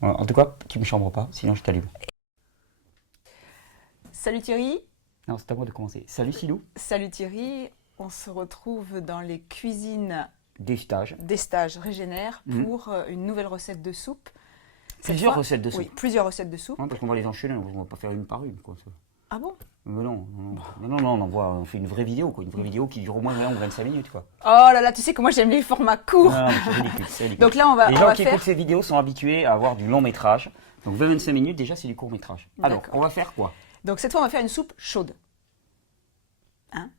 En tout cas, tu me chambres pas, sinon je t'allume. Salut Thierry. Non, c'est à moi de commencer. Salut Silou. Salut Thierry. On se retrouve dans les cuisines Des stages. des stages Régénère pour une nouvelle recette de soupe. Plusieurs recettes de soupe. Oui, plusieurs recettes de soupe. Parce qu'on va les enchaîner, on va pas faire une par une. Quoi. Ah bon? Mais non, on fait une vraie vidéo, quoi. Une vraie vidéo qui dure au moins 20 ou 25 minutes. Quoi. Oh là là, tu sais que moi j'aime les formats courts. Non, c'est ridicule, c'est ridicule. Donc là, on va les gens qui faire... écoutent ces vidéos sont habitués à avoir du long métrage. Donc 20-25 minutes, déjà, c'est du court métrage. Alors, on va faire quoi? Donc cette fois, on va faire une soupe chaude. Hein?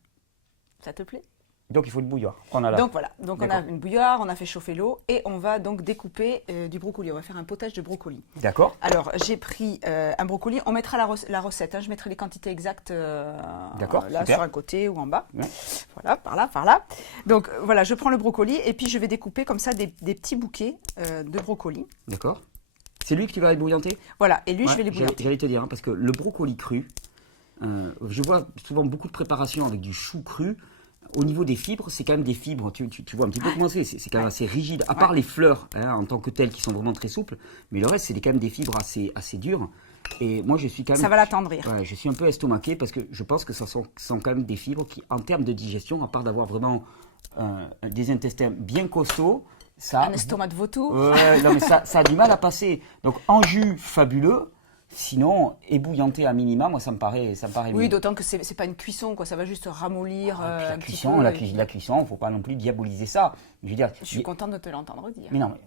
Ça te plaît? Donc il faut le bouilloire. On a là. Donc voilà, donc on a une bouilloire, on a fait chauffer l'eau et on va donc découper du brocoli. On va faire un potage de brocoli. D'accord. Alors j'ai pris un brocoli, on mettra la recette, hein. Je mettrai les quantités exactes là super. sur un côté ou en bas. Ouais. Voilà, par là. Donc voilà, je prends le brocoli et puis je vais découper comme ça des petits bouquets de brocoli. D'accord. C'est lui que tu vas ébouillanter? Voilà, et lui Ouais, je vais l'ébouillanter. J'allais te dire, hein, parce que le brocoli cru, je vois souvent beaucoup de préparations avec du chou cru. Au niveau des fibres, c'est quand même des fibres, tu vois un petit peu comment c'est quand même assez rigide, à part les fleurs hein, en tant que telles qui sont vraiment très souples, mais le reste c'est quand même des fibres assez dures. Et moi je suis quand même... Ça va l'attendrir. Ouais, je suis un peu estomaqué parce que je pense que ça sont quand même des fibres qui, en termes de digestion, à part d'avoir vraiment des intestins bien costauds, ça... Un estomac de vautour. Ouais, non mais ça a du mal à passer. Donc en jus fabuleux. Sinon, ébouillanter à minima, moi ça me paraît Oui, mieux. d'autant que c'est pas une cuisson, quoi. Ça va juste ramollir La un cuisson, petit peu. la cuisson, faut pas non plus diaboliser ça. Je veux dire, Je suis contente de te l'entendre dire. mais non, mais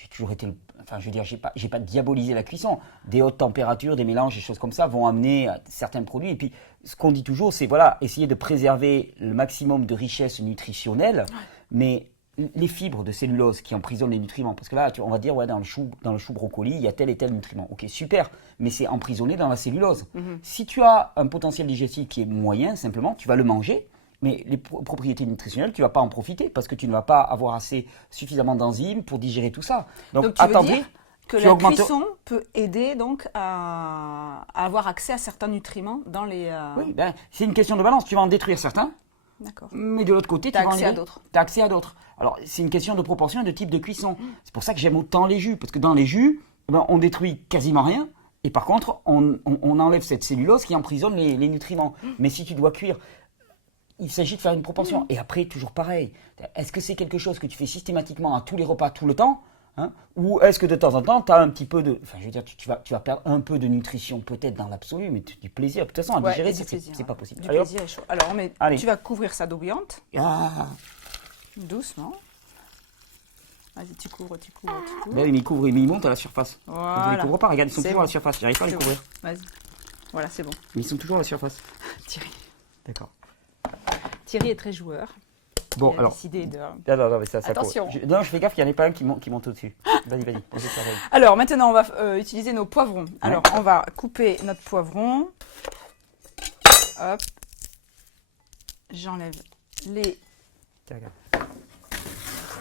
j'ai toujours été, enfin je veux dire, j'ai pas diabolisé la cuisson. Des hautes températures, des mélanges, des choses comme ça vont amener à certains produits. Et puis, ce qu'on dit toujours, c'est voilà, essayer de préserver le maximum de richesse nutritionnelle, mais les fibres de cellulose qui emprisonnent les nutriments. Parce que là, on va dire, ouais, dans le chou brocoli, il y a tel et tel nutriment. Ok, super, mais c'est emprisonné dans la cellulose. Si tu as un potentiel digestif qui est moyen, simplement, tu vas le manger, mais les propriétés nutritionnelles, tu ne vas pas en profiter parce que tu ne vas pas avoir suffisamment d'enzymes pour digérer tout ça. Donc tu veux dire que la cuisson peut aider donc à avoir accès à certains nutriments dans les... Oui, ben, c'est une question de balance. Tu vas en détruire certains. D'accord. Mais de l'autre côté, tu as accès à d'autres. Tu as accès à d'autres. Alors, c'est une question de proportion et de type de cuisson. C'est pour ça que j'aime autant les jus. Parce que dans les jus, ben, on détruit quasiment rien. Et par contre, on enlève cette cellulose qui emprisonne les nutriments. Mais si tu dois cuire, il s'agit de faire une proportion. Et après, toujours pareil. Est-ce que c'est quelque chose que tu fais systématiquement à tous les repas, tout le temps hein, ou est-ce que de temps en temps, tu as un petit peu de... Enfin, je veux dire, tu vas perdre un peu de nutrition peut-être dans l'absolu, mais du plaisir. De toute façon, à digérer, c'est pas possible. Du plaisir est chaud. Alors, tu vas couvrir ça d'eau bouillante. Ah. Doucement. Vas-y, tu couvres. Ben oui, mais il monte à la surface. Voilà. Il ne les couvre pas, regarde, ils sont toujours bon. à la surface. J'arrive pas à les couvrir. Vas-y. Voilà, c'est bon. Mais ils sont toujours à la surface. Thierry. D'accord. Thierry est très joueur. Bon, il a alors. décidé de... Non, mais ça Attention. Non, je fais gaffe qu'il n'y en ait pas un qui monte au-dessus. Vas-y. Alors, maintenant, on va utiliser nos poivrons. Alors, on va couper notre poivron. Hop. J'enlève les...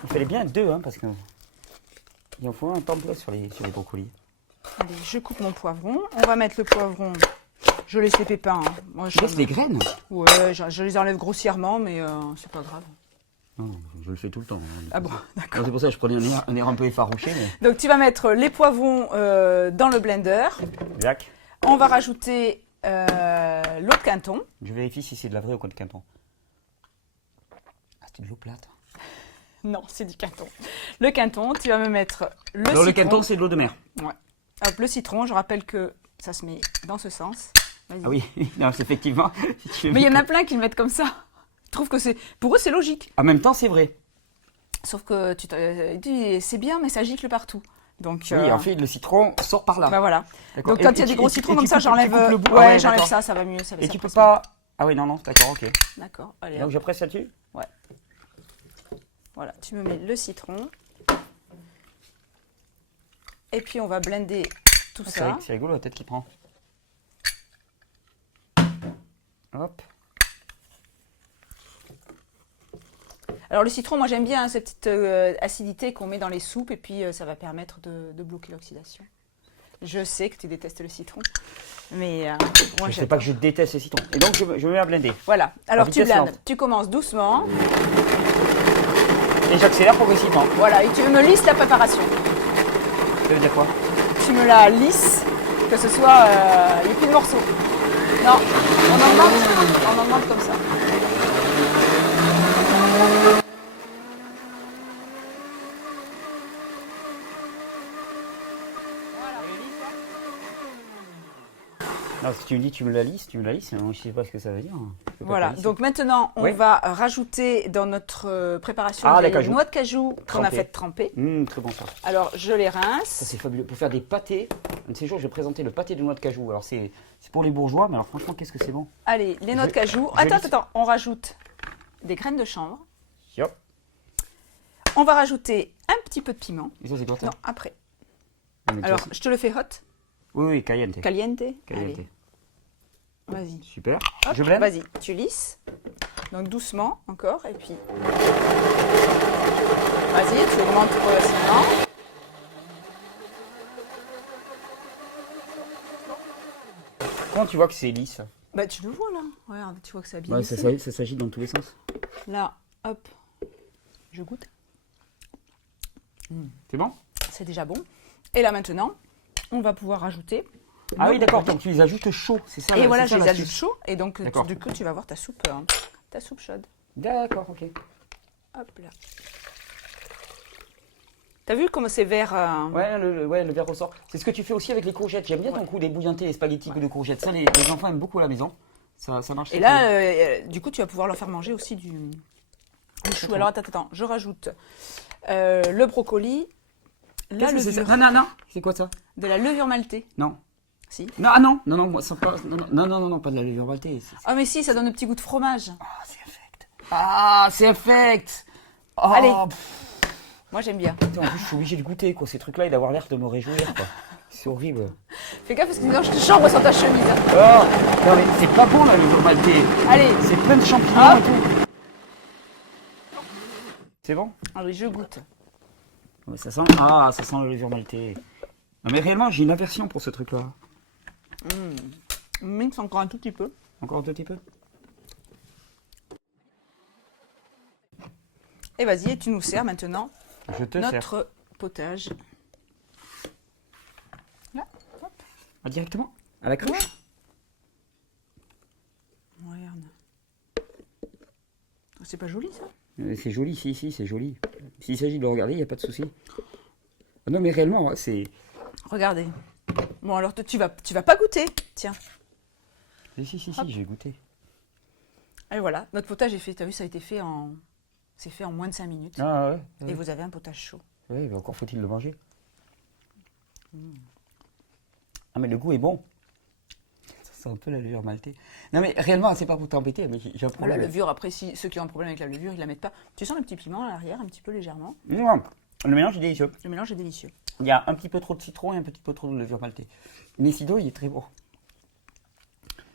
Il fallait bien deux, hein, parce que... Il en faut un temps plein sur les brocolis. Allez, je coupe mon poivron. On va mettre le poivron... Je laisse les pépins. Hein. Moi, je laisse les graines? Ouais, je les enlève grossièrement, mais c'est pas grave. Non, je le fais tout le temps. Ah bon, d'accord. C'est pour ça que je prenais un air un peu effarouché. Mais... Donc tu vas mettre les poivrons dans le blender. Exact. On va rajouter l'eau de Quinton. Je vérifie si c'est de la vraie ou quoi de Quinton. Ah, c'est de l'eau plate. Non, c'est du Quinton. Le Quinton, tu vas me mettre le citron. Alors le Quinton, c'est de l'eau de mer. Ouais. Hop, le citron, je rappelle que ça se met dans ce sens. Ah oui, non, effectivement. Mais il y en a plein qui le mettent comme ça. Je trouve que pour eux, c'est logique. En même temps, c'est vrai. Sauf que tu dis, c'est bien, mais ça gicle partout. Donc, oui, en fait, le citron sort par là. Bah voilà. Donc, quand il y a des gros citrons comme ça, j'enlève. Ouais, j'enlève ça va mieux. Et tu peux pas. Ah oui, non, d'accord, ok. D'accord, allez. Donc, je presse là-dessus? Ouais. Voilà, tu me mets le citron. Et puis, on va blender tout ça. C'est rigolo la tête qui prend. Hop. Alors le citron, moi j'aime bien cette petite acidité qu'on met dans les soupes et puis ça va permettre de bloquer l'oxydation. Je sais que tu détestes le citron, mais moi je sais pas que je déteste le citron. Et donc je me mets à blender. Voilà, alors tu blendes, tu commences doucement. Et j'accélère progressivement. Voilà, et tu me listes la préparation. Ça veut dire quoi? tu me la lisses, que ce soit, il n'y ait plus de morceaux. Non, on augmente comme ça. Non, si tu me dis tu me la lisses, mais moi, je sais pas ce que ça veut dire. Je peux pas Voilà, te lisser. donc maintenant, on Oui. va rajouter dans notre préparation Ah, les la cajou. noix de cajou qu'on a Trempées. fait tremper. Très bon ça. Alors, je les Ça rince. c'est fabuleux. Pour faire des pâtés, un de ces jours je vais présenter le pâté de noix de cajou. Alors c'est pour les bourgeois, mais alors franchement qu'est-ce que c'est bon. Allez, les noix de cajou. je lisse. Attends, on rajoute des graines de chanvre. Yop. On va rajouter un petit peu de piment. Et ça c'est quoi ça? Non, après. On met Alors, ça. je te le fais hot, Oui, caliente. caliente. Caliente. Allez, vas-y. Super. Hop, Je blende. vas-y, tu lisses. Donc doucement encore, et puis. Vas-y, tu augmentes progressivement. Comment tu vois que c'est lisse? Bah, tu le vois là. Regarde, tu vois que ça a bien Ouais, lissé. ça s'agit dans tous les sens. Là, hop, je goûte. C'est bon? C'est déjà bon. Et là maintenant, on va pouvoir rajouter. Ah nos oui, d'accord. brocolis. Donc tu les ajoutes chauds, c'est ça? Et c'est voilà, ça, je les l'astuce. ajoute chauds. Et donc, D'accord. du coup, tu vas voir ta soupe chaude. D'accord, ok. Hop là. T'as vu comment c'est vert Ouais, le verre ressort. C'est ce que tu fais aussi avec les courgettes. J'aime bien ton coup d'ébouillanter les spaghettis de courgettes. Ça, les enfants aiment beaucoup à la maison. Ça marche. Et très là, bien. du coup, tu vas pouvoir leur faire manger aussi du chou. Très Alors, attends, je rajoute le brocoli, la Qu'est-ce que c'est levure, ça? Non. C'est quoi ça? de la levure maltée. Non. Si. Non, ah non, moi, ça pas. Non, pas de la levure maltée. Ah, mais si, ça donne un petit goût de fromage. Ah, c'est affect. Ah, c'est affect. Oh, Allez. pff, Moi, j'aime bien. putain, en plus, je suis obligé de goûter, quoi. Ces trucs-là, il d'avoir l'air de me réjouir, quoi. C'est horrible. Fais gaffe parce que sinon, je te chambre sans ta chemise. Oh, non, mais c'est pas bon, la levure maltée. Allez. C'est plein de champignons Hop. et tout. C'est bon? Allez, je goûte. Ouais, ça sent la levure maltée. Non, mais réellement, j'ai une aversion pour ce truc-là. Mix encore un tout petit peu. Encore un petit peu? Et vas-y, et tu nous sers maintenant Je te sers. notre potage. Là, hop. Ah, directement? À la cruche? Regarde. C'est pas joli ça? C'est joli, si, c'est joli. S'il s'agit de le regarder, il n'y a pas de souci. Ah non, mais réellement, ouais, c'est... Regardez. Bon, alors tu vas pas goûter. Tiens. Si, j'ai goûté. Et voilà, notre potage est fait. T'as vu, ça a été fait en. C'est fait en moins de 5 minutes. Ah ouais? Et vous avez un potage chaud. Oui, mais encore faut-il le manger. Ah, mais le goût est bon. Ça sent un peu la levure maltée. Non, mais réellement, c'est pas pour t'embêter, mais j'ai un La problème. levure, après, si ceux qui ont un problème avec la levure, ils la mettent pas. Tu sens le petit piment à l'arrière, un petit peu légèrement. Non, le mélange est délicieux. Le mélange est délicieux. Il y a un petit peu trop de citron et un petit peu trop de levure maltée. Mais sinon, il est très bon.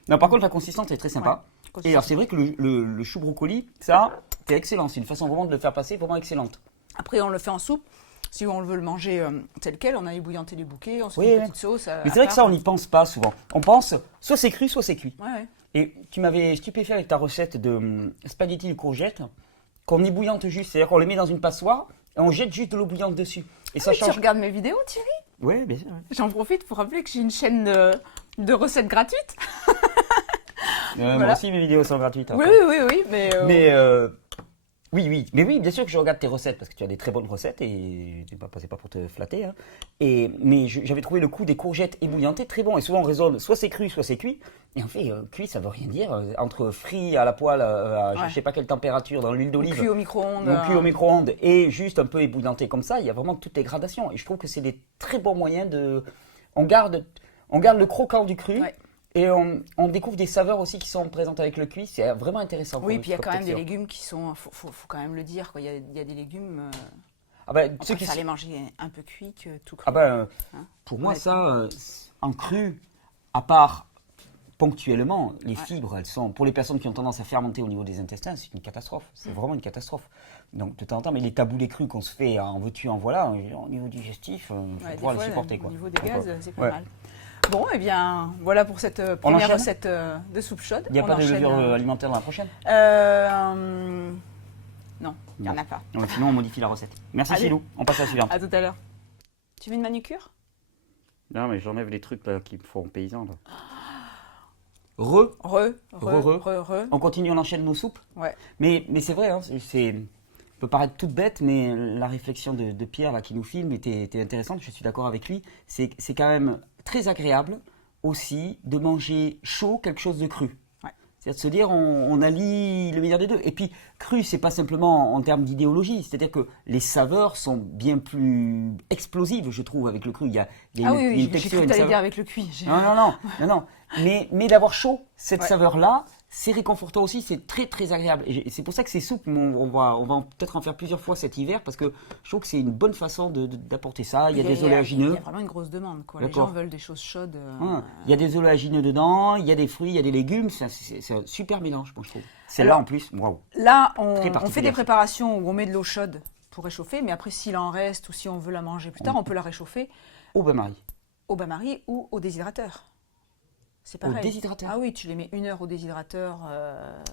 Non, par contre, la consistance est très sympa. Ouais. Et alors, c'est vrai que le chou brocoli, ça, c'est excellent. C'est une façon vraiment de le faire passer vraiment excellente. Après, on le fait en soupe. Si on veut le manger tel quel, on a ébouillanté les bouquets, on se Oui, fait une oui. petite sauce. Mais c'est vrai que ça, on n'y pense pas souvent. On pense, soit c'est cru, soit c'est cuit. Ouais. Et tu m'avais stupéfait avec ta recette de spaghettis de courgettes qu'on ébouillante juste. C'est-à-dire qu'on les met dans une passoire et on jette juste de l'eau bouillante dessus. Et ça Mais tu change. regardes mes vidéos, Thierry? Oui, bien sûr. J'en profite pour rappeler que j'ai une chaîne de recettes gratuites. Moi Voilà. aussi, mes vidéos sont gratuites. Oui, mais. Mais oui, mais oui, bien sûr que je regarde tes recettes parce que tu as des très bonnes recettes et c'est pas pour te flatter. Hein. Mais j'avais trouvé le coup des courgettes ébouillantées très bon et souvent on raisonne soit c'est cru, soit c'est cuit. Et en fait, cuit ça veut rien dire. Entre frit à la poêle, à Ouais. je sais pas quelle température, dans l'huile d'olive, Cuit au micro-ondes. ou cuit au micro-ondes et juste un peu ébouillanté comme ça, il y a vraiment toutes les gradations. Et je trouve que c'est des très bons moyens de. On garde le croquant du cru. Ouais. Et on découvre des saveurs aussi qui sont présentes avec le cuit. C'est vraiment intéressant. Oui, comme- puis il y a comme quand même des texture. légumes qui sont. Faut quand même le dire, quoi. Il y a des légumes. Ah bah, On ceux qui préfère les manger un peu cuits que tout cru. Ah ben, Hein pour moi, Honnêtement. ça, en cru, à part ponctuellement, les Ouais. fibres, elles sont, pour les personnes qui ont tendance à fermenter au niveau des intestins, c'est une catastrophe. C'est vraiment une catastrophe. Donc, de temps en temps, mais les taboulés crus qu'on se fait en veux-tu, en voilà, au niveau digestif, il faut Ouais, des pouvoir fois, les supporter. Quoi. Au niveau des Donc, gaz, c'est pas ouais. mal. Bon, eh bien, voilà pour cette première enchaîne recette de soupe chaude. Il n'y a On pas de enchaîne, levure alimentaire dans la prochaine? Non, il n'y en a pas. Donc, sinon, on modifie la recette. Merci, Allez. Philou. On passe à la suivante. À tout à l'heure. Tu veux une manucure? Non, mais j'enlève les trucs là, qui me font paysan. Là. Re. On continue, on enchaîne nos soupes. Ouais. Mais c'est vrai, hein, peut paraître toute bête, mais la réflexion de Pierre là, qui nous filme était intéressante, je suis d'accord avec lui. C'est quand même très agréable aussi de manger chaud quelque chose de cru. Ouais. C'est-à-dire de se dire on allie le meilleur des deux. Et puis cru, c'est pas simplement en termes d'idéologie, c'est-à-dire que les saveurs sont bien plus explosives, je trouve, avec le cru. Il y a oui, une j'ai texture, cru que une t'allais saveur. dire avec le cuit. Non. Mais d'avoir chaud, cette Ouais. saveur-là, c'est réconfortant aussi, c'est très très agréable. Et c'est pour ça que ces soupes, on va peut-être en faire plusieurs fois cet hiver, parce que je trouve que c'est une bonne façon d'apporter ça. Il y a des Il oléagineux. y a vraiment une grosse demande, quoi. Les D'accord. gens veulent des choses chaudes. Il y a des oléagineux dedans, il y a des fruits, il y a des légumes. C'est un super mélange, moi, je trouve. Celle-là, Alors, en plus, waouh. Là, Très on fait particulière. des préparations où on met de l'eau chaude pour réchauffer, mais après, s'il en reste ou si on veut la manger plus tard, on peut la réchauffer Au bain-marie. au bain-marie ou au déshydrateur. C'est pareil. Au déshydrateur. Ah oui, tu les mets 1 heure au déshydrateur.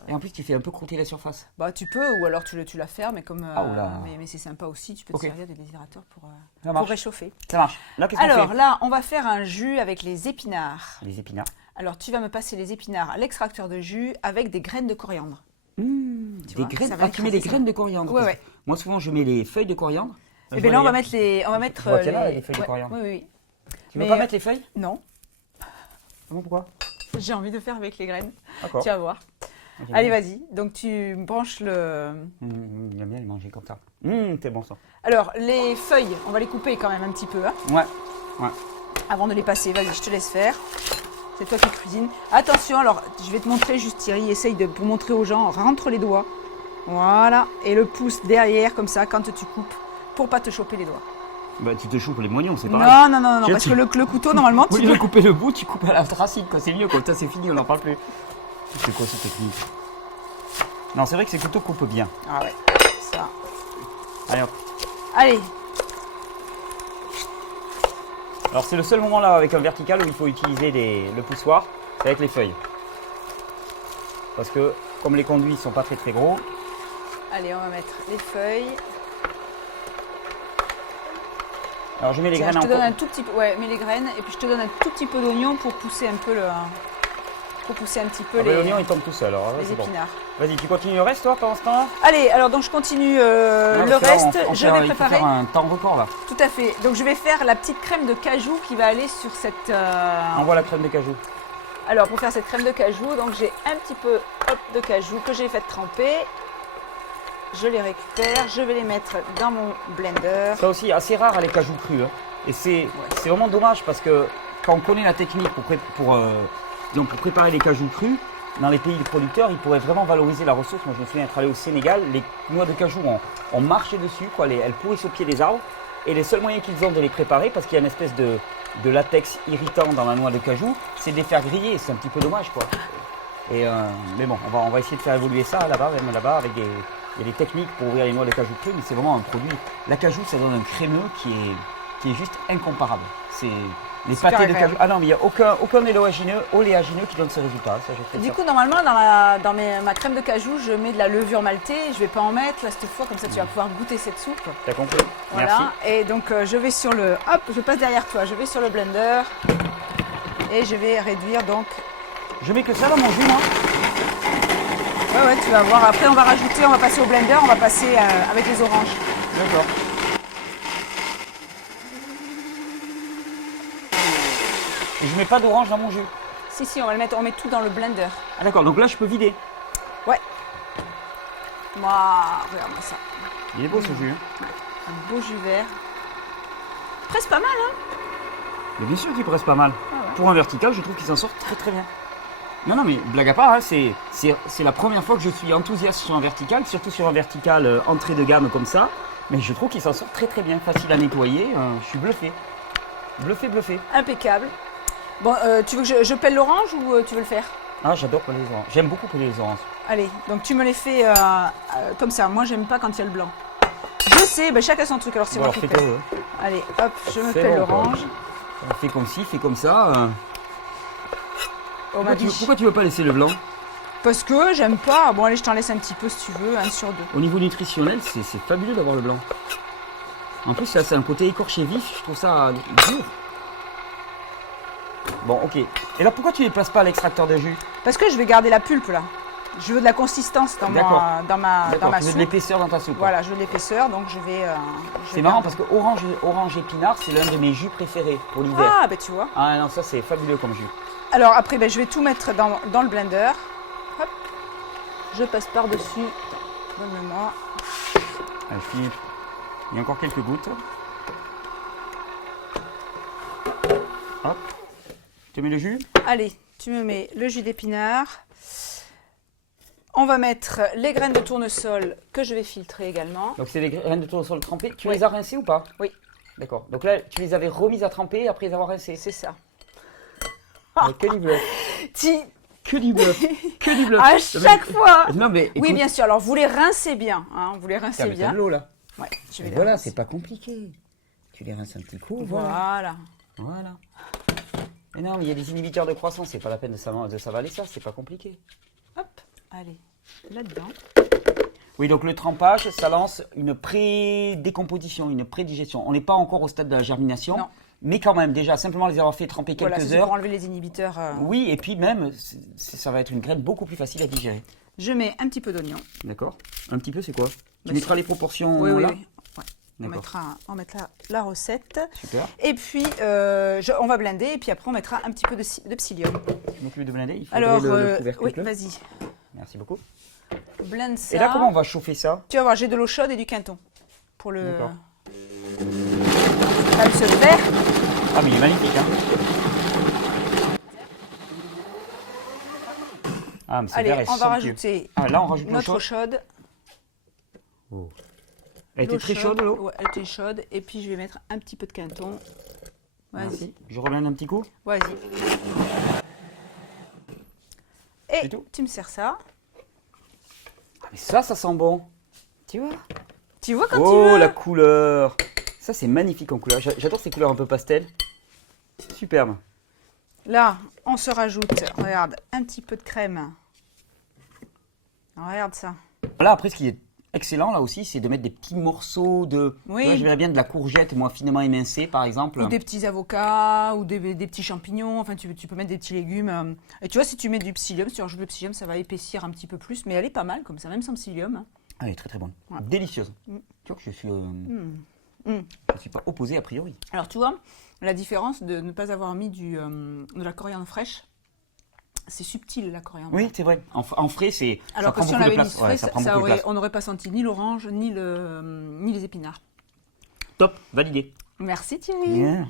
Et en plus, tu fais un peu croûter la surface. Bah, tu peux, ou alors tu la fermes, et comme, Ah, oula. mais c'est sympa aussi, tu peux te Ok. servir des déshydrateur Ça pour marche. réchauffer. Ça marche. Là, qu'est-ce qu'on Alors fait là, on va faire un jus avec les épinards. Les épinards. Alors tu vas me passer les épinards à l'extracteur de jus avec des graines de coriandre. Tu Des vois, graines. ça va Ah, tu mets des écraser ça. graines de coriandre. Ouais, parce ouais. que Moi, souvent, je mets les feuilles de coriandre. Et bien là, on va mettre les. On va mettre. Je vois qu'il y en a, les feuilles de ouais, coriandre. Oui. Tu veux mais, pas mettre les feuilles Non, Pourquoi j'ai envie de faire avec les graines. D'accord. Tu vas voir. J'aime Allez, bien. vas-y. Donc tu branches le. Il aime bien les manger comme ça. C'est bon ça. Alors les feuilles, on va les couper quand même un petit peu, hein, Ouais. avant de les passer. Vas-y, je te laisse faire. C'est toi qui cuisines. Attention, alors je vais te montrer juste, Thierry, essaye de pour montrer aux gens, rentre les doigts. Voilà, et le pouce derrière comme ça quand tu coupes pour pas te choper les doigts. Bah, tu te choupes les moignons, c'est pareil. Non, Tiens, parce tu- que le couteau normalement Au tu lieu de dois- couper le bout, tu coupes à la tracine, quoi. C'est mieux, comme ça c'est fini, on n'en parle plus. C'est quoi cette technique? Non, c'est vrai que ces couteaux coupent bien. Ah ouais, ça. Allez hop. Allez, Alors c'est le seul moment là avec un vertical où il faut utiliser le poussoir, c'est avec les feuilles. Parce que comme les conduits sont pas très très gros, allez, on va mettre les feuilles. alors je mets les Tiens, graines je te en donne un tout petit peu, ouais, mets les graines et puis je te donne un tout petit peu d'oignon pour pousser un peu pour pousser un petit peu Ah bah, les, l'oignon il tombe tout seul, alors là, les c'est bon. épinards. Vas-y, tu continues le reste toi pendant ce temps-là? Allez, alors donc je continue Non, le parce que là, reste. il Je vais faut préparer. faire un temps record là. Tout à fait. Donc je vais faire la petite crème de cajou qui va aller sur cette. Envoie la crème de cajou. Alors pour faire cette crème de cajou, donc j'ai un petit peu de cajou que j'ai fait tremper. Je les récupère, je vais les mettre dans mon blender. Ça aussi, assez rare les cajous crus. Hein. Et c'est vraiment dommage parce que quand on connaît la technique pour préparer les cajous crus, dans les pays de producteurs, ils pourraient vraiment valoriser la ressource. Moi, je me souviens être allé au Sénégal, les noix de cajou, on marchait dessus, quoi, elles pourrissent au pied des arbres. Et les seuls moyens qu'ils ont de les préparer, parce qu'il y a une espèce de latex irritant dans la noix de cajou, c'est de les faire griller. C'est un petit peu dommage, quoi. Et, mais bon, on va essayer de faire évoluer ça là-bas, même là-bas, avec il y a des techniques pour ouvrir les noix de cajou crues, mais c'est vraiment un produit. La cajou, ça donne un crémeux qui est juste incomparable. C'est les Super pâtés de agréable. cajou. Ah non, mais il n'y a aucun oléagineux qui donne ce résultat. Ça, je sais Du ça. coup, normalement, dans ma crème de cajou, je mets de la levure maltée. Je vais pas en mettre là cette fois, comme ça tu vas pouvoir goûter cette soupe. T'as compris? Voilà. Merci. Et donc je vais sur le, hop, je passe derrière toi. Je vais sur le blender et je vais réduire donc. Je mets que ça dans mon jus, moi. Ouais, tu vas voir. Après, on va passer au blender, on va passer avec les oranges. D'accord. Et je mets pas d'orange dans mon jus. Si, on va le mettre, on met tout dans le blender. Ah d'accord, donc là je peux vider. Ouais. Moi, regarde-moi ça. Il est beau ce jus. Hein. Un beau jus vert. Presque pas mal, hein? Mais bien sûr qu'il presse pas mal. Ah ouais. Pour un vertical, je trouve qu'il s'en sort très très bien. Non, mais blague à part, hein, c'est la première fois que je suis enthousiaste sur un vertical, surtout sur un vertical entrée de gamme comme ça. Mais je trouve qu'il s'en sort très très bien, facile à nettoyer. Je suis bluffé. Bluffé. Impeccable. Bon, tu veux que je pèle l'orange ou tu veux le faire? Ah, j'adore peler les oranges. J'aime beaucoup peler les oranges. Allez, donc tu me les fais comme ça. Moi, j'aime pas quand il y a le blanc. Je sais, ben, chacun son truc. Alors, c'est Bon, moi alors qui fais-toi. pèle. Allez, hop, je me C'est pèle bon, quoi. l'orange. On fait comme ci, fait comme ça. On m'a dit. Pourquoi tu veux pas laisser le blanc? Parce que j'aime pas. Bon, allez, je t'en laisse un petit peu si tu veux, 1 sur 2. Au niveau nutritionnel, c'est fabuleux d'avoir le blanc. En plus, là, c'est un côté écorché vif. Je trouve ça dur. Bon, ok. Et là, pourquoi tu ne les places pas à l'extracteur de jus? Parce que je vais garder la pulpe là. Je veux de la consistance dans D'accord. dans ma Tu veux de soupe. l'épaisseur dans ta soupe. Voilà, je veux de l'épaisseur, donc je vais. C'est marrant parce que orange épinard, c'est l'un de mes jus préférés pour l'hiver. Ah, ben tu vois. Ah non, ça c'est fabuleux comme jus. Alors après, ben, je vais tout mettre dans le blender. Hop. Je passe par-dessus. Donne-moi. Allez, Philippe, il y a encore quelques gouttes. Hop. Tu mets le jus? Allez, tu me mets le jus d'épinard. On va mettre les graines de tournesol que je vais filtrer également. Donc c'est des graines de tournesol trempées. Tu Oui. les as rincées ou pas? Oui. D'accord. Donc là, tu les avais remises à tremper après les avoir rincées. C'est ça. Que du bluff. Ti- Que du bluff. Que du bluff. À chaque fois. Non mais écoute, Oui, bien sûr. Alors, vous les rincez bien. Hein, vous les rincez t'as mis bien. de l'eau là. Ouais, je Et vais les voilà, rincer. c'est pas compliqué. Tu les rinces un petit coup. Voilà. Voilà. Voilà. Mais non, mais il y a des inhibiteurs de croissance. C'est pas la peine de s'avaler ça. C'est pas compliqué. Hop. Allez, là-dedans. Oui, donc le trempage, ça lance une pré-décomposition, une pré-digestion. On n'est pas encore au stade de la germination. Non. Mais quand même, déjà, simplement les avoir fait tremper Voilà, quelques c'est heures. pour enlever les inhibiteurs. Oui, et puis même, ça va être une graine beaucoup plus facile à digérer. Je mets un petit peu d'oignon. D'accord? Un petit peu, c'est quoi? Tu Bah, mettras les proportions Oui, oui, là? oui. Ouais. D'accord. On mettra la recette. Super. Et puis, on va blender. Et puis après, on mettra un petit peu de psyllium. Je m'occupe de blinder. Il faudrait Alors, le couvercle oui, bleu. vas-y. Merci beaucoup. Blende ça. Et là, comment on va chauffer ça? Tu vas voir, j'ai de l'eau chaude et du quinton. Pour le. D'accord. Là, ce verre. Ah, mais il est magnifique, hein? Ah, mais ce Allez, verre est on va somptueux. rajouter Ah, là, on rajoute l'eau notre eau chaude. chaude. Oh. Elle était L'eau très chaude, l'eau? Ouais, elle était chaude. Et puis, je vais mettre un petit peu de quinton. Vas-y, Merci. Je reblende un petit coup? vas-y. C'est Et tout tu me sers ça. Ah, mais ça sent bon. Tu vois? Tu vois quand tu Oh, veux. la couleur! Ça, c'est magnifique en couleur. J'adore ces couleurs un peu pastel. Superbe. Là, on se rajoute, regarde, un petit peu de crème. Regarde ça. Là, après, ce qui est excellent, là aussi, c'est de mettre des petits morceaux de... Oui. Tu vois, je verrais bien de la courgette, moi, finement émincée, par exemple. Ou des petits avocats, ou des petits champignons. Enfin, tu peux mettre des petits légumes. Et tu vois, si tu mets du psyllium, si tu rajoutes le psyllium, ça va épaissir un petit peu plus. Mais elle est pas mal comme ça, même sans psyllium. Hein. Ah, elle est très très bonne. Ouais. Délicieuse. Mm. Tu vois que je suis... Mm. Je suis pas opposé a priori. Alors, tu vois, la différence de ne pas avoir mis de la coriandre fraîche, c'est subtil, la coriandre. Oui, c'est vrai. En frais, c'est... Alors ça que prend si on beaucoup de l'avait mis place. frais, Ouais, ça prend beaucoup de place. on n'aurait pas senti ni l'orange, ni les épinards. Top, validé. Merci Thierry. Bien.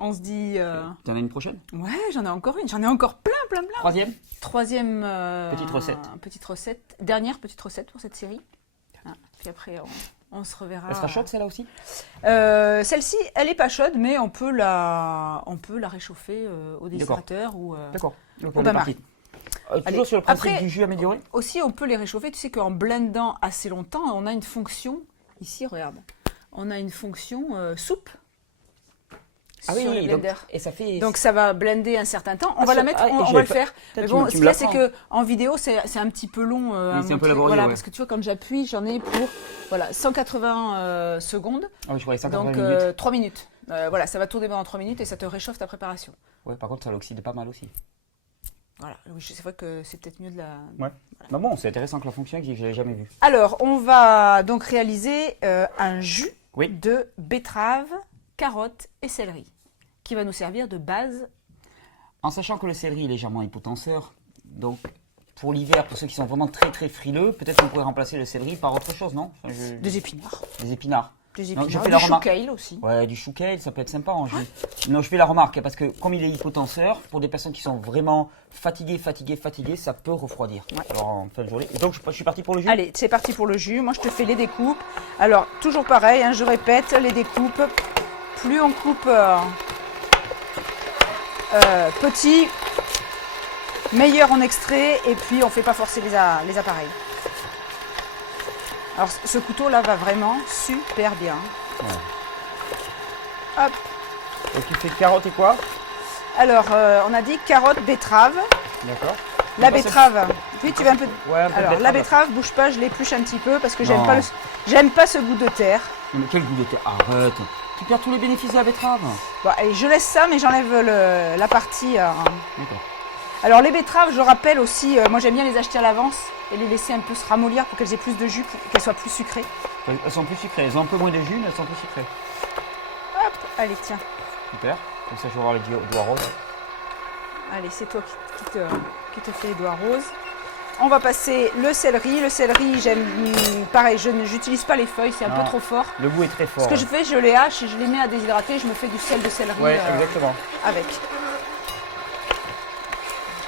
On se dit... T'en as une prochaine? Ouais, j'en ai encore une. J'en ai encore plein. Troisième? Troisième Petite recette. Dernière petite recette pour cette série. Ah, puis après, on se reverra. Elle sera chaude, celle-là aussi? Celle-ci, elle n'est pas chaude, mais on peut la réchauffer au déshydrateur ou. D'accord. Donc, au on est bain-marie. parti. Allez. Toujours sur le principe Après- du jus amélioré? Aussi, on peut les réchauffer. Tu sais qu'en blendant assez longtemps, on a une fonction. Ici, regarde. On a une fonction soupe. Ah sur les oui, donc, blenders. et ça fait... Donc ça va blender un certain temps. On Ah, va ça- la mettre, ah, on va j'avais le pas- faire. Peut-être Mais tu bon, me ce qu'il y a, c'est l'apprends. que en vidéo, c'est un petit peu long. à Oui, c'est un peu montrer. laborieux, Voilà, ouais. parce que tu vois, comme j'appuie, j'en ai pour 180 secondes. Ah oui, je voyais 50 Donc minutes. 3 minutes. Voilà, ça va tourner pendant 3 minutes et ça te réchauffe ta préparation. Ouais, par contre, ça l'oxyde pas mal aussi. Voilà, oui, c'est vrai que c'est peut-être mieux de la. Ouais. Bah bon, c'est intéressant que la fonction que je l'ai jamais vue. Alors, on va donc réaliser un jus Oui. de betterave, carotte et céleri qui va nous servir de base. En sachant que le céleri est légèrement hypotenseur, donc pour l'hiver, pour ceux qui sont vraiment très très frileux, peut-être qu'on pourrait remplacer le céleri par autre chose, non? Enfin, Des épinards. Des épinards. Des Non, épinards. je fais Du la chou remarque. kale aussi. Ouais, du chou kale, ça peut être sympa en jus. Non, je fais la remarque, parce que comme il est hypotenseur, pour des personnes qui sont vraiment fatiguées, ça peut refroidir. Ouais. Alors en fin de journée. Et donc je suis parti pour le jus. Allez, c'est parti pour le jus. Moi, je te fais les découpes. Alors, toujours pareil, hein, je répète, les découpes. Plus on coupe petit, meilleur on extrait. Et puis, on ne fait pas forcer les appareils. Alors, ce couteau-là va vraiment super bien. Ouais. Hop. Et tu fais carotte et quoi? Alors, on a dit carotte, betterave. D'accord. La betterave. Puis, tu vas un peu... Ouais, un peu de Alors, la betterave, bouge pas, je l'épluche un petit peu parce que j'aime Non. pas ce goût de terre. Mais quel goût de terre? Arrête. Tu perds tous les bénéfices de la betterave. Bon, allez, je laisse ça, mais j'enlève la partie. D'accord. Alors les betteraves, je rappelle aussi, moi j'aime bien les acheter à l'avance et les laisser un peu se ramollir pour qu'elles aient plus de jus, pour qu'elles soient plus sucrées. Elles sont plus sucrées. Elles ont un peu moins de jus, mais elles sont plus sucrées. Hop, allez, tiens. Super. Comme ça, je vais voir les doigts roses. Allez, c'est toi qui te fais les doigts roses. On va passer le céleri. Le céleri, pareil, je n'utilise pas les feuilles, c'est un peu trop fort. Le goût est très fort. Ce que je fais, je les hache et je les mets à déshydrater. Je me fais du sel de céleri Ouais, exactement. avec.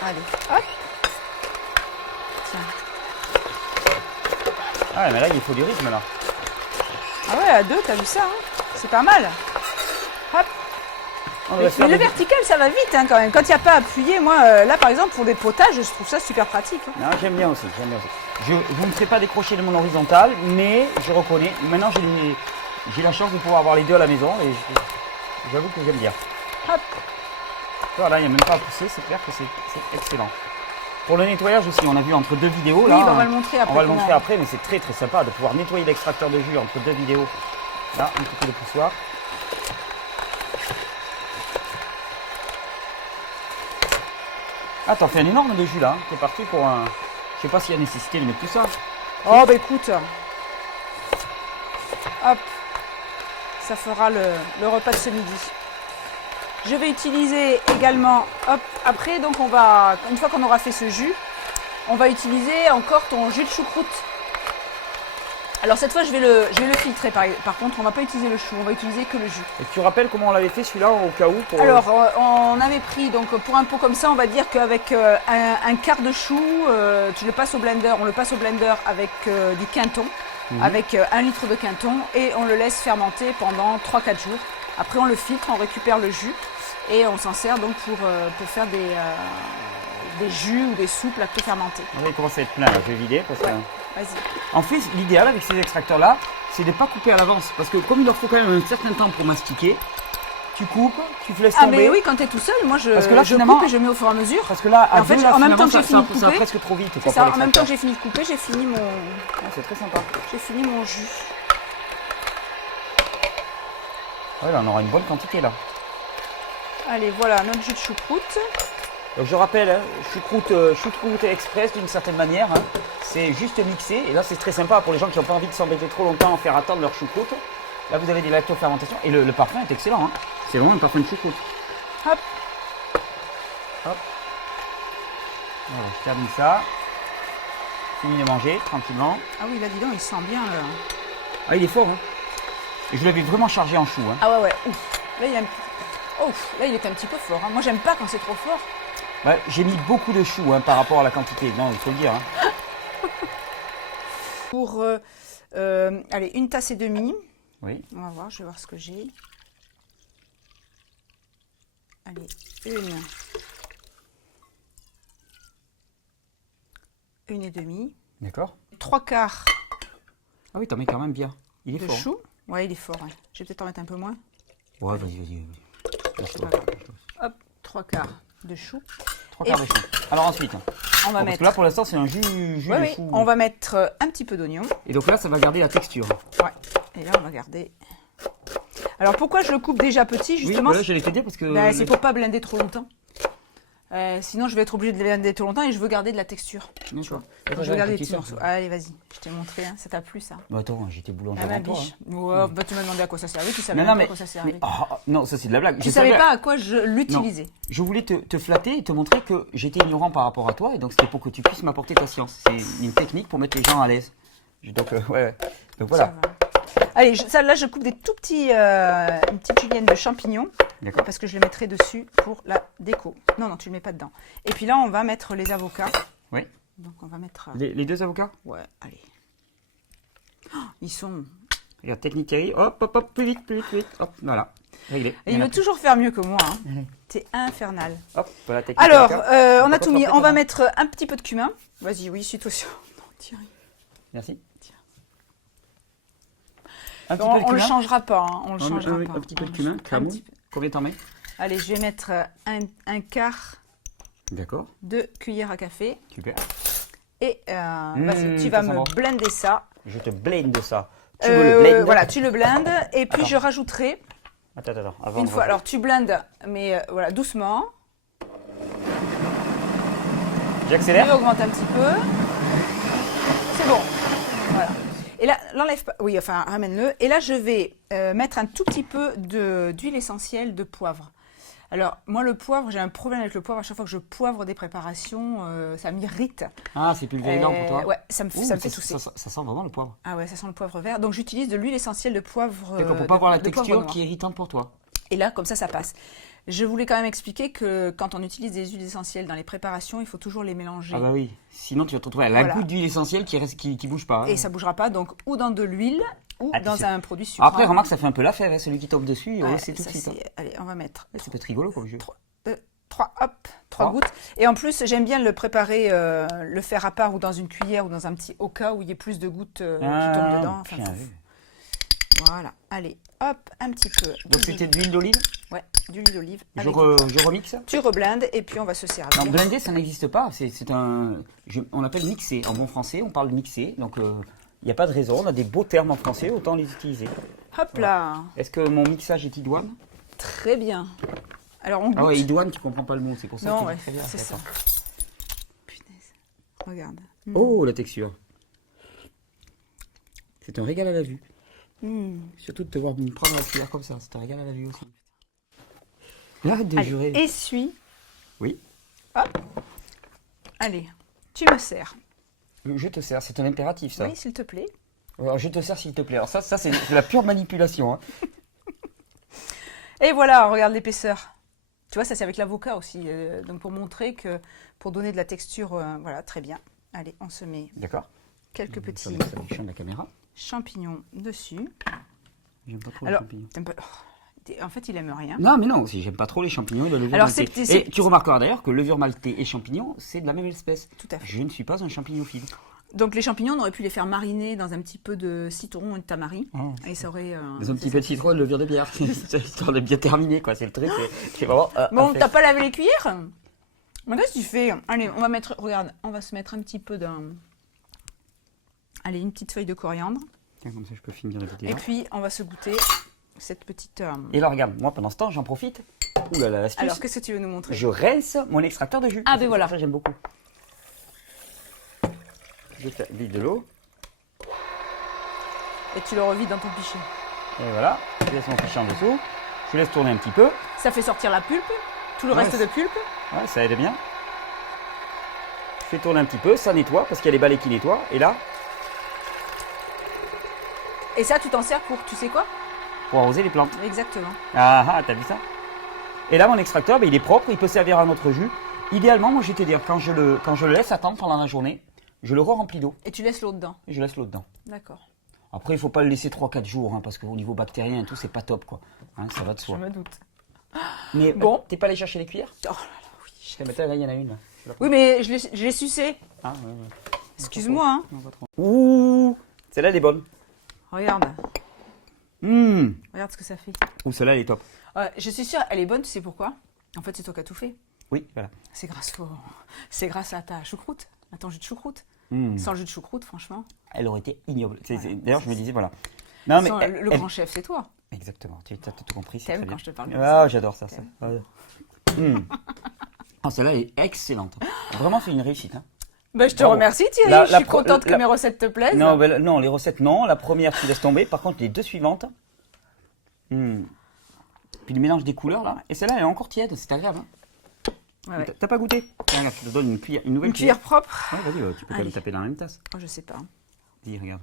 Allez, hop. Tiens. Ah, mais là, il faut du rythme, là. Ah ouais, à 2, t'as vu ça, hein? C'est pas mal. Hop. Mais le vertical, ça va vite hein, quand même. Quand il n'y a pas à appuyer, moi, là par exemple, pour des potages, je trouve ça super pratique. Hein. Non, j'aime bien aussi. Vous ne me ferez pas décrocher de mon horizontal, mais je reconnais. Maintenant, j'ai la chance de pouvoir avoir les deux à la maison et j'avoue que j'aime bien. Hop. Voilà, il n'y a même pas à pousser, c'est clair que c'est excellent. Pour le nettoyage aussi, on a vu entre deux vidéos. Oui, là, on va le montrer après. On va le montrer après, mais c'est très très sympa de pouvoir nettoyer l'extracteur de jus entre deux vidéos. Là, un petit peu de poussoir. Ah, t'en fais un énorme de jus là. T'es parti pour un. Je sais pas s'il y a nécessité de mettre tout ça. Oh, bah écoute. Hop. Ça fera le repas de ce midi. Je vais utiliser également. Hop. Après, donc, une fois qu'on aura fait ce jus, on va utiliser encore ton jus de choucroute. Alors cette fois, je vais le filtrer. Par contre, on va pas utiliser le chou, on va utiliser que le jus. Et tu rappelles comment on l'avait fait celui-là au cas où pour... Alors, on avait pris, donc pour un pot comme ça, on va dire qu'avec un quart de chou, tu le passes au blender. On le passe au blender avec du quinton, avec 1 litre de quinton, et on le laisse fermenter pendant 3-4 jours. Après, on le filtre, on récupère le jus, et on s'en sert donc pour faire des jus ou des soupes lacto-fermentées. Il commence à être plein, là. Je vais vider parce que... Vas-y. En fait, l'idéal avec ces extracteurs-là, c'est de ne pas couper à l'avance. Parce que comme il leur faut quand même un certain temps pour mastiquer, tu coupes, tu laisses tomber. Ah mais oui, quand tu es tout seul, moi je finalement, coupe et je mets au fur et à mesure. Parce que là, en fait, en même temps que j'ai fini de couper, ça va presque trop vite. C'est ça, en même temps que j'ai fini de couper, j'ai fini mon... c'est très sympa. J'ai fini mon jus. Ouais, là, on aura une bonne quantité là. Allez, voilà notre jus de choucroute. Donc je rappelle, hein, choucroute express d'une certaine manière, hein, c'est juste mixé. Et là c'est très sympa pour les gens qui n'ont pas envie de s'embêter trop longtemps à faire attendre leur choucroute. Là vous avez des lactofermentations et le parfum est excellent. Hein. C'est vraiment un parfum de choucroute. Hop. Hop. Voilà, je termine ça. Fini de manger tranquillement. Ah oui, là dis donc, il sent bien. Ah il est fort. Hein. Et je l'avais vraiment chargé en chou. Hein. Ah ouais, ouf. Là il est un petit peu fort. Hein. Moi j'aime pas quand c'est trop fort. Ouais, j'ai mis beaucoup de choux hein, par rapport à la quantité, non, il faut le dire. Hein. Pour, allez, 1 tasse et demie. Oui. On va voir, je vais voir ce que j'ai. Allez, 1 et demie. D'accord. 3/4 Ah oui, t'en mets quand même bien. Il est de fort. chou. Ouais, il est fort. Ouais. Je vais peut-être en mettre un peu moins. Ouais, vas-y. Hop, 3/4 de chou. 3/4 de chou. Alors ensuite, on va mettre... parce que là pour l'instant c'est un jus de chou. On va mettre un petit peu d'oignon. Et donc là ça va garder la texture. Ouais. Et là on va garder. Alors pourquoi je le coupe déjà petit justement? Oui, voilà, je l'ai fait dire parce que... c'est pour pas blinder trop longtemps. Sinon je vais être obligée de blinder trop longtemps et je veux garder de la texture. Non, tu vois. Je veux garder des petits morceaux. Allez, vas-y, je t'ai montré, hein. Ça t'a plu ça? Bah attends, j'étais boulanger ma avant toi. biche. Hein. Ouais, bah, tu m'as demandé à quoi ça servait, tu savais pas à quoi ça servait. Non, ça c'est de la blague. Tu savais pas à quoi je l'utilisais. Je voulais te flatter et te montrer que j'étais ignorant par rapport à toi et donc c'était pour que tu puisses m'apporter ta science. C'est une technique pour mettre les gens à l'aise. Donc ouais. Donc voilà. Allez, là je coupe des tout petits, une petite julienne de champignons. D'accord. Parce que je les mettrai dessus pour la déco. Non, tu ne le mets pas dedans. Et puis là, on va mettre les avocats. Oui. Donc on va mettre... Les 2 avocats? Ouais, allez. Oh, ils sont... Regarde, technique Thierry. Hop, plus vite. Hop, voilà. Réglé. Et il veut toujours faire mieux que moi. Hein. T'es infernal. Hop, voilà, technique. Alors, on a tout mis. On va mettre un petit peu de cumin. Vas-y, oui, suis-toi sur... Non, Thierry. Merci. On le changera pas. Hein. On le changera pas. Un petit peu de cumin. Combien t'en mets? Allez, je vais mettre un quart de cuillère à café. Super. Et vas-y, tu vas me blender ça. Je te blende ça. Tu veux le blend? Voilà, tu le blendes. Et puis je rajouterai Attends. Avant Une de fois. refaire. Alors tu blindes, mais voilà, doucement. Tu J'accélère. augmentes un petit peu. C'est bon. Voilà. Et là, l'enlève pas. Oui, enfin, ramène-le. Et là, je vais mettre un tout petit peu d'huile essentielle de poivre. Alors, moi, le poivre, j'ai un problème avec le poivre. À chaque fois que je poivre des préparations, ça m'irrite. Ah, c'est pulvérisant pour toi. Ouais, ça me Ouh, fait tousser. ça sent vraiment le poivre. Ah ouais, ça sent le poivre vert. Donc, j'utilise de l'huile essentielle de poivre. D'accord, pour pas avoir la de poivre texture noir. qui est irritante pour toi. Et là, comme ça passe. Je voulais quand même expliquer que quand on utilise des huiles essentielles dans les préparations, il faut toujours les mélanger. Ah bah oui. Sinon, tu vas te retrouver à la Voilà. goutte d'huile essentielle qui bouge pas. hein. Et ça ne bougera pas, donc ou dans de l'huile ou Ah, dans c'est- un produit sucrant. Après, remarque, ça fait un peu la fève, hein, celui qui tombe dessus, Ouais, c'est tout de ça, suite. hein. Allez, on va mettre Ça peut être rigolo comme jeu. 3 Trois. gouttes. Et en plus, j'aime bien le préparer, le faire à part ou dans une cuillère ou dans un petit oka où il y ait plus de gouttes qui tombent dedans. Enfin, bien vu. voilà. Allez, hop, un petit peu. Donc c'était de l'huile d'olive. Ouais, d'huile d'olive. Je, avec je remixe. Tu reblindes et puis on va se servir. Non, blender, ça n'existe pas. On appelle mixer. En bon français, on parle de mixer. Donc, il n'y a pas de raison. On a des beaux termes en français, autant les utiliser. Hop là. Est-ce que mon mixage est idoine? Très bien. Alors on goûte. Ah ouais, idoine, tu comprends pas le mot. C'est pour ça Non, que ouais, très bien. c'est ça. D'accord. Punaise. Regarde. Oh, la texture. C'est un régal à la vue. Mm. Surtout de te voir me prendre la cuillère comme ça. C'est un régal à la vue aussi. Là, de Allez, jurer. essuie. Oui. Hop. Allez, tu me sers. Je te sers, c'est un impératif ça. Oui, s'il te plaît. Alors, je te sers s'il te plaît. Alors ça c'est de la pure manipulation. hein. Et voilà, regarde l'épaisseur. Tu vois, ça c'est avec l'avocat aussi. Donc pour montrer que, pour donner de la texture, voilà, très bien. Allez, on se met D'accord. quelques petits Ça met le champ de la caméra. champignons dessus. J'aime pas trop Alors, les champignons. t'aimes pas- en fait, il aime rien. Non, mais non, si j'aime pas trop les champignons et la levure Alors, maltais. c'est- Et tu remarqueras d'ailleurs que levure maltais et champignons, c'est de la même espèce. Tout à fait. Je ne suis pas un champignophile. Donc les champignons, on aurait pu les faire mariner dans un petit peu de citron et de tamarin. Oh. Et ça aurait... Dans un petit peu de citron et de levure de bière. C'est histoire de bien terminer, quoi. C'est le truc. C'est vraiment. Bon, un fait. t'as pas lavé les cuillères? Maintenant, qu'est-ce que tu fais? Allez, on va mettre... Regarde, on va se mettre un petit peu d'un... Allez, une petite feuille de coriandre. Tiens, comme ça, je peux finir la vidéo. Et puis, on va se goûter cette petite... Et là, regarde, moi, pendant ce temps, j'en profite. Ouh là là, l'astuce. Alors, qu'est-ce que tu veux nous montrer? Je rince mon extracteur de jus. Ah, ben voilà. Ça, j'aime beaucoup. Je fais vide de l'eau. Et tu le revides dans ton pichet. Et voilà. Je laisse mon pichet en dessous. Je laisse tourner un petit peu. Ça fait sortir la pulpe, tout le Ouais, reste de pulpe. Ouais, ça aide bien. Je fais tourner un petit peu. Ça nettoie parce qu'il y a les balais qui nettoient. Et là, Et ça, tu t'en sers pour, tu sais quoi? pour arroser les plantes. Exactement. Ah, t'as vu ça? Et là, mon extracteur, ben, il est propre. Il peut servir à notre jus. Idéalement, moi, je vais te dire, quand je le laisse attendre pendant la journée, je le re-remplis d'eau. Et tu laisses l'eau dedans. Et je laisse l'eau dedans. D'accord. Après, il ne faut pas le laisser 3-4 jours, hein, parce qu'au niveau bactérien et tout, c'est pas top, quoi. Hein, ça va de Je soi. me doute. Mais Bon. t'es pas allé chercher les cuillères? Oh là là, oui. Eh ben, là, il y en a une. Là. Oui, mais je l'ai sucé. Ah, ouais, ouais. Excuse-moi, hein. Non, pas trop. Ouh, celle-là, elle est bonne. Regarde. Hum. Regarde ce que ça fait. Ouh, celle-là, elle est top. Je suis sûre, elle est bonne, tu sais pourquoi? En fait, c'est toi qui as tout fait. Oui, voilà. C'est grâce à ta choucroute, à ton jus de choucroute. Hum. Sans le jus de choucroute, franchement. Elle aurait été ignoble. Voilà. D'ailleurs, je me disais, voilà. Non, mais Sans- elle- le elle- grand chef, c'est toi. Exactement, tu as tout compris. c'est T'aimes très quand bien. je te parle comme Ah, ça. j'adore ça. T'aimes. Hum. Ah, celle-là est excellente. Vraiment fait une réussite. Hein. Bah, je te Bravo. remercie, Thierry. La- je la suis pro- contente que la- mes recettes te plaisent. Non, non, les recettes, non. La première, tu laisses tomber. Par contre, les deux suivantes. Puis le mélange des couleurs, là. Et celle-là, elle est encore tiède. C'est agréable. Hein. Ouais, ouais. T'as pas goûté? Tiens, regarde, je te donne une nouvelle Une cuillère propre. Ouais, vas-y, tu peux quand même Allez. taper dans la même tasse. Oh, je sais pas. Dis, regarde.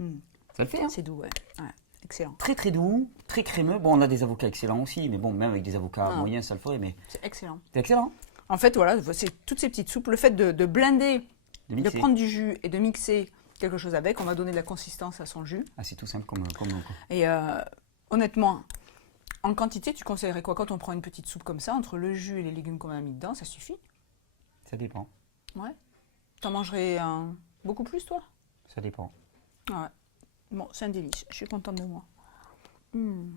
Hum, Ça le fait, hein? C'est doux, ouais. Ouais, excellent. Très très doux, très crémeux. Bon, on a des avocats excellents aussi, mais bon, même avec des avocats Non. moyens, ça le ferait, mais C'est excellent. c'est excellent. En fait, voilà, c'est toutes ces petites soupes. Le fait de blinder, De de mixer. prendre du jus et de mixer quelque chose avec, on va donner de la consistance à son jus. Ah, c'est tout simple comme nom, quoi. Et honnêtement, en quantité, tu conseillerais quoi quand on prend une petite soupe comme ça, entre le jus et les légumes qu'on a mis dedans, ça suffit? Ça dépend. Ouais. T'en mangerais beaucoup plus, toi? Ça dépend. Ouais. Bon, c'est un délice. Je suis contente de moi. Hum.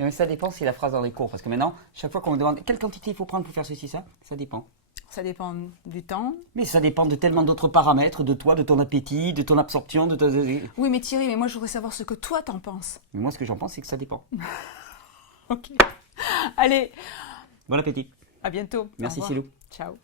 Mais ça dépend, c'est la phrase dans les cours. Parce que maintenant, chaque fois qu'on me demande quelle quantité il faut prendre pour faire ceci, ça dépend. Ça dépend du temps. Mais ça dépend de tellement d'autres paramètres, de toi, de ton appétit, de ton absorption, de ton... Oui, mais Thierry, mais moi je voudrais savoir ce que toi t'en penses. Mais moi, ce que j'en pense, c'est que ça dépend. Ok. Allez, Bon appétit. à bientôt. Merci, Au revoir. Célou. Ciao.